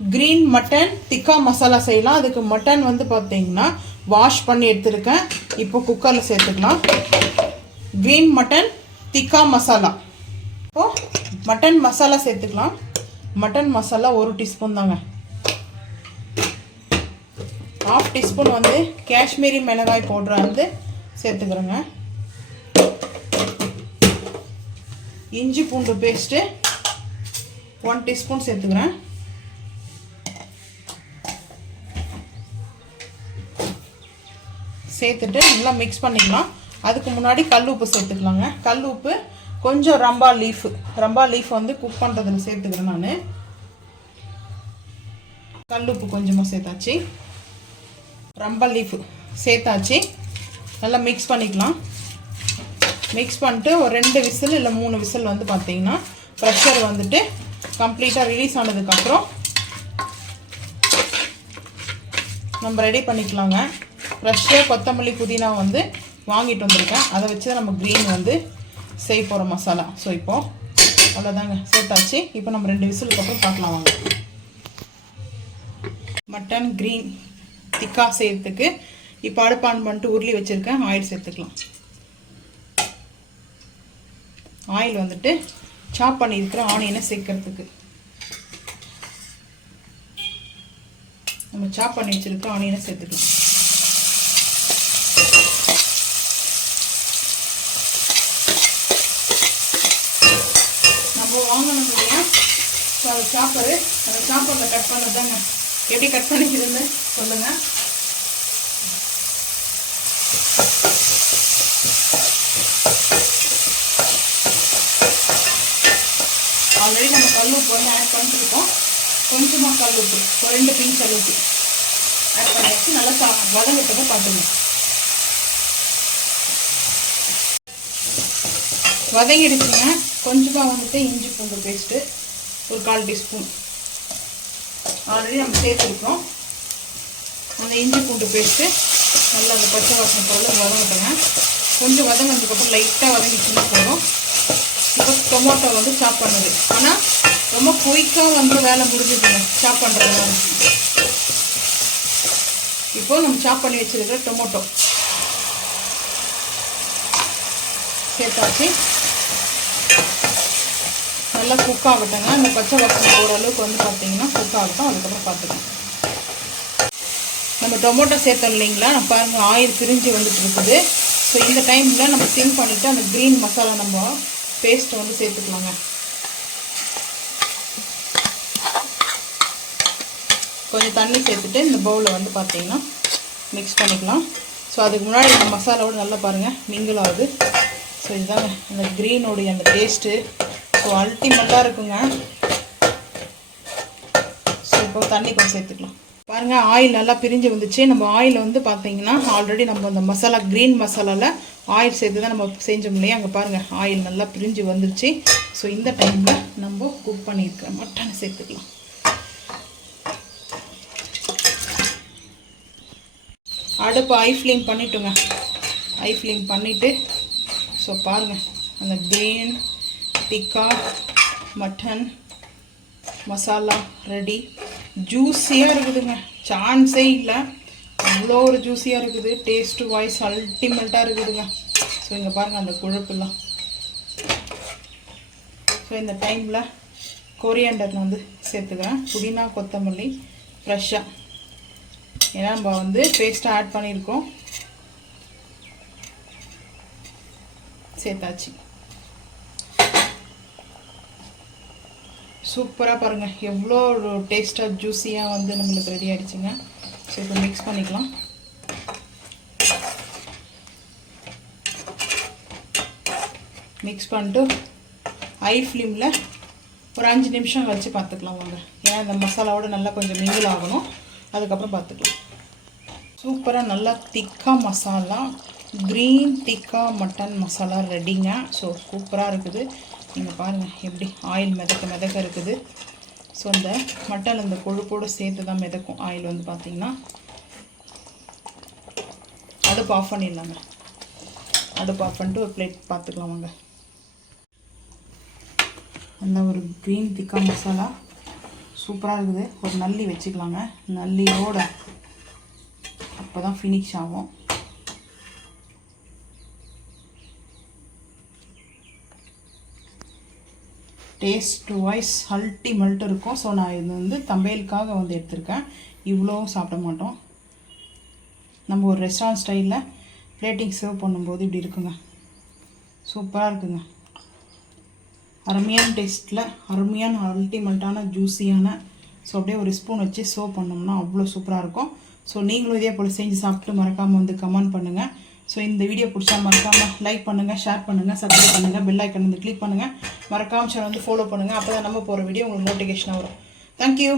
Green mutton திக்கா மசாலா செய்யலாம். அதுக்கு மட்டன் வந்து பார்த்தீங்கன்னா வாஷ் பண்ணி எடுத்துருக்கேன். இப்போ குக்கரில் சேர்த்துக்கலாம். கிரீன் மட்டன் திக்கா மசாலா. இப்போது மட்டன் மசாலா சேர்த்துக்கலாம். மட்டன் மசாலா 1 டீஸ்பூன் தாங்க. 1/2 டீஸ்பூன் வந்து காஷ்மீரி மிளகாய் பவுடர் வந்து சேர்த்துக்கிறேங்க. இஞ்சி பூண்டு பேஸ்ட்டு 1 டீஸ்பூன் சேர்த்துக்கிறேன். சேர்த்துட்டு நல்லா மிக்ஸ் பண்ணிக்கலாம். அதுக்கு முன்னாடி கல் உப்பு சேர்த்துக்கலாங்க. கல் உப்பு கொஞ்சம் ரம்பா லீஃப் வந்து குக் பண்ணுறதுல சேர்த்துக்கிறேன் நான். கல் உப்பு கொஞ்சமாக சேர்த்தாச்சு, ரம்பா லீஃப் சேர்த்தாச்சு. நல்லா மிக்ஸ் பண்ணிக்கலாம். மிக்ஸ் பண்ணிட்டு ஒரு 2 விசில் இல்லை 3 விசில் வந்து பார்த்தீங்கன்னா ப்ரெஷர் வந்துட்டு கம்ப்ளீட்டாக ரிலீஸ் ஆனதுக்கப்புறம் நம்ம ரெடி பண்ணிக்கலாங்க. ஃப்ரெஷ்ஷாக கொத்தமல்லி புதினா வந்து வாங்கிட்டு வந்திருக்கேன். அதை வச்சு தான் நம்ம க்ரீன் வந்து செய்ய போகிற மசாலா. ஸோ இப்போது அவ்வளோதாங்க, சேர்த்தாச்சு. இப்போ நம்ம 2 விசிலுக்கு அப்புறம் பார்க்கலாம் வாங்க. மட்டன் க்ரீன் திக்கா செய்யறதுக்கு இப்போ அடுப்பு ஆன் பண்ணிட்டு உருளி வச்சுருக்கேன். ஆயில் சேர்த்துக்கலாம். ஆயில் வந்துட்டு சாப் பண்ணியிருக்கிற ஆனியனை சேர்க்கறதுக்கு நம்ம சாப் பண்ணி வச்சுருக்க ஆனியனை சேர்த்துக்கலாம். நம்ம வாங்கணும் இல்லையா, ஸோ அது சாப்பரு, அந்த சாப்பரில் கட் பண்ணதாங்க. எப்படி கட் பண்ணிக்கிறதுன்னு சொல்லுங்கள். ஆல்ரெடி நம்ம கல் உப்பு வந்து ஆட் பண்ணிட்டுருக்கோம். கொஞ்சமாக கல் உப்பு ஒரு 2 பிஞ்ச் அளவுக்கு ஆட் பண்ணியாச்சு. நல்லா வதங்கிட்டதை பார்த்துங்க. வதங்கிடுச்சுங்க. கொஞ்சமாக வந்துட்டு இஞ்சி பூண்டு பேஸ்ட்டு ஒரு 1/4 டீஸ்பூன் ஆல்ரெடி நம்ம சேர்த்துருக்கோம். அந்த இஞ்சி பூண்டு பேஸ்ட்டு நல்லா அந்த பச்சை வாசனை பொருள் வதங்கட்டுங்க. கொஞ்சம் வதங்கினதுக்கப்புறம் லைட்டாக வதங்கிச்சுன்னா போதும். இப்போ டொமேட்டோ வந்து சாப் பண்ணுது. ஆனால் ரொம்ப குயிக்காக வந்து வேலை முடிஞ்சுதுங்க சாப் பண்ணுறதுனால. இப்போ நம்ம சாப் பண்ணி வச்சுருக்கிற டொமேட்டோ சேர்த்தாச்சு. நல்லா குக் ஆகட்டுங்க. அந்த பச்சை வாசனை போகிற அளவுக்கு வந்து பார்த்தீங்கன்னா குக் ஆகட்டும். அதுக்கப்புறம் பார்த்துக்கலாம். நம்ம டொமேட்டோ சேர்த்தோம் இல்லைங்களா, நம்ம பாருங்கள் ஆயில் பிரிஞ்சு வந்துட்டு இருக்குது. ஸோ இந்த டைமில் நம்ம சிம் பண்ணிவிட்டு அந்த க்ரீன் மசாலா நம்ம பேஸ்ட்டை வந்து சேர்த்துக்கலாங்க. கொஞ்சம் தண்ணி சேர்த்துட்டு இந்த பவுலில் வந்து பார்த்தீங்கன்னா மிக்ஸ் பண்ணிக்கலாம். ஸோ அதுக்கு முன்னாடி இந்த மசாலாவோடு நல்லா பாருங்கள் மிங்கிள் ஆகுது. ஸோ இதுதாங்க இந்த க்ரீனோடைய அந்த டேஸ்ட்டு. ஸோ அல்டிமேட்டாக இருக்குங்க. ஸோ இப்போ தண்ணி கொஞ்சம் சேர்த்துக்கலாம். பாருங்கள் ஆயில் நல்லா பிரிஞ்சு வந்துச்சு. நம்ம ஆயில் வந்து பார்த்தீங்கன்னா ஆல்ரெடி நம்ம அந்த மசாலா க்ரீன் மசாலாவில் ஆயில் சேர்த்து தான் நம்ம செஞ்சோம் இல்லையா. அங்கே பாருங்கள் ஆயில் நல்லா பிரிஞ்சு வந்துருச்சு. ஸோ இந்த டைமில் நம்ம குக் பண்ணியிருக்கிற மட்டனை சேர்த்துக்கலாம். அடுப்பு ஐ ஃப்ளேம் பண்ணிவிட்டுங்க. ஐ ஃப்ளேம் பண்ணிவிட்டு ஸோ பாருங்கள் அந்த green tikka mutton masala ready. ஜூஸியாக இருக்குதுங்க, சான்ஸே இல்லை. அவ்வளோ ஒரு ஜூஸியாக இருக்குது. டேஸ்ட்டு வாய்ஸ் அல்டிமேட்டாக இருக்குதுங்க. ஸோ இங்கே பாருங்கள் அந்த கொழுப்புலாம். ஸோ இந்த டைமில் கொரியாண்டர் வந்து சேர்த்துக்கிறேன். புதினா கொத்தமல்லி ஃப்ரெஷ்ஷாக, ஏன்னா நம்ம வந்து பேஸ்ட்டாக ஆட் பண்ணியிருக்கோம். சேர்த்தாச்சு. சூப்பராக பாருங்கள் எவ்வளோ டேஸ்ட்டாக ஜூஸியாக வந்து நம்மளுக்கு ரெடி ஆகிடுச்சுங்க. ஸோ இப்போ மிக்ஸ் பண்ணிக்கலாம். மிக்ஸ் பண்ணிட்டு ஐ ஃப்ளேமில் ஒரு 5 நிமிஷம் வச்சு பார்த்துக்கலாம் வாங்க. ஏன்னா இந்த மசாலாவோட நல்லா கொஞ்சம் மிங்கிள் ஆகணும். அதுக்கப்புறம் பார்த்துக்கலாம். சூப்பராக நல்லா திக்கா மசாலா க்ரீன் திக்கா மட்டன் மசாலா ரெடிங்க. ஸோ சூப்பராக இருக்குது. நீங்கள் பாருங்கள் எப்படி ஆயில் மிதக்க இருக்குது. ஸோ இந்த மட்டன் இந்த கொழுப்போடு சேர்த்து தான் மிதக்கும் ஆயில் வந்து பார்த்திங்கன்னா. அடுப்பு ஆஃப் பண்ணிடலாங்க. அடுப்பு ஆஃப் பண்ணிட்டு ஒரு பிளேட் பார்த்துக்கலாம் வாங்க. அந்த ஒரு க்ரீன் திக்கா மசாலா சூப்பராக இருக்குது. ஒரு நல்லி வச்சுக்கலாங்க, நல்லியோட அப்போ தான் ஃபினிஷ் ஆகும். டேஸ்ட் வைஸ் அல்டிமேட் இருக்கும். ஸோ நான் இது வந்து தம்பேலுக்காக வந்து எடுத்திருக்கேன். இவ்வளோ சாப்பிட மாட்டோம். நம்ம ஒரு ரெஸ்டாரண்ட் ஸ்டைலில் பிளேட்டிங் சர்வ் பண்ணும்போது இப்படி இருக்குங்க. சூப்பராக இருக்குங்க. அருமையான டேஸ்ட்டில் அருமையான அல்டிமேட்டான ஜூஸியான. ஸோ அப்படியே ஒரு ஸ்பூன் வச்சு சர்வ் பண்ணோம்னா அவ்வளோ சூப்பராக இருக்கும். ஸோ நீங்களும் இதே போல் செஞ்சு சாப்பிட்டு மறக்காமல் வந்து கமெண்ட் பண்ணுங்கள். ஸோ இந்த வீடியோ பிடிச்சா மறக்காமல் லைக் பண்ணுங்கள், ஷேர் பண்ணுங்கள், சப்ஸ்கிரைப் பண்ணுங்கள், பெல் ஐக்கன் வந்து கிளிக் பண்ணுங்கள். மறக்காமல் சேனல் வந்து ஃபாலோ பண்ணுங்கள். அப்போ தான் நம்ம போகிற வீடியோ உங்களுக்கு நோட்டிஃபிகேஷனாக வரும். தேங்க்யூ.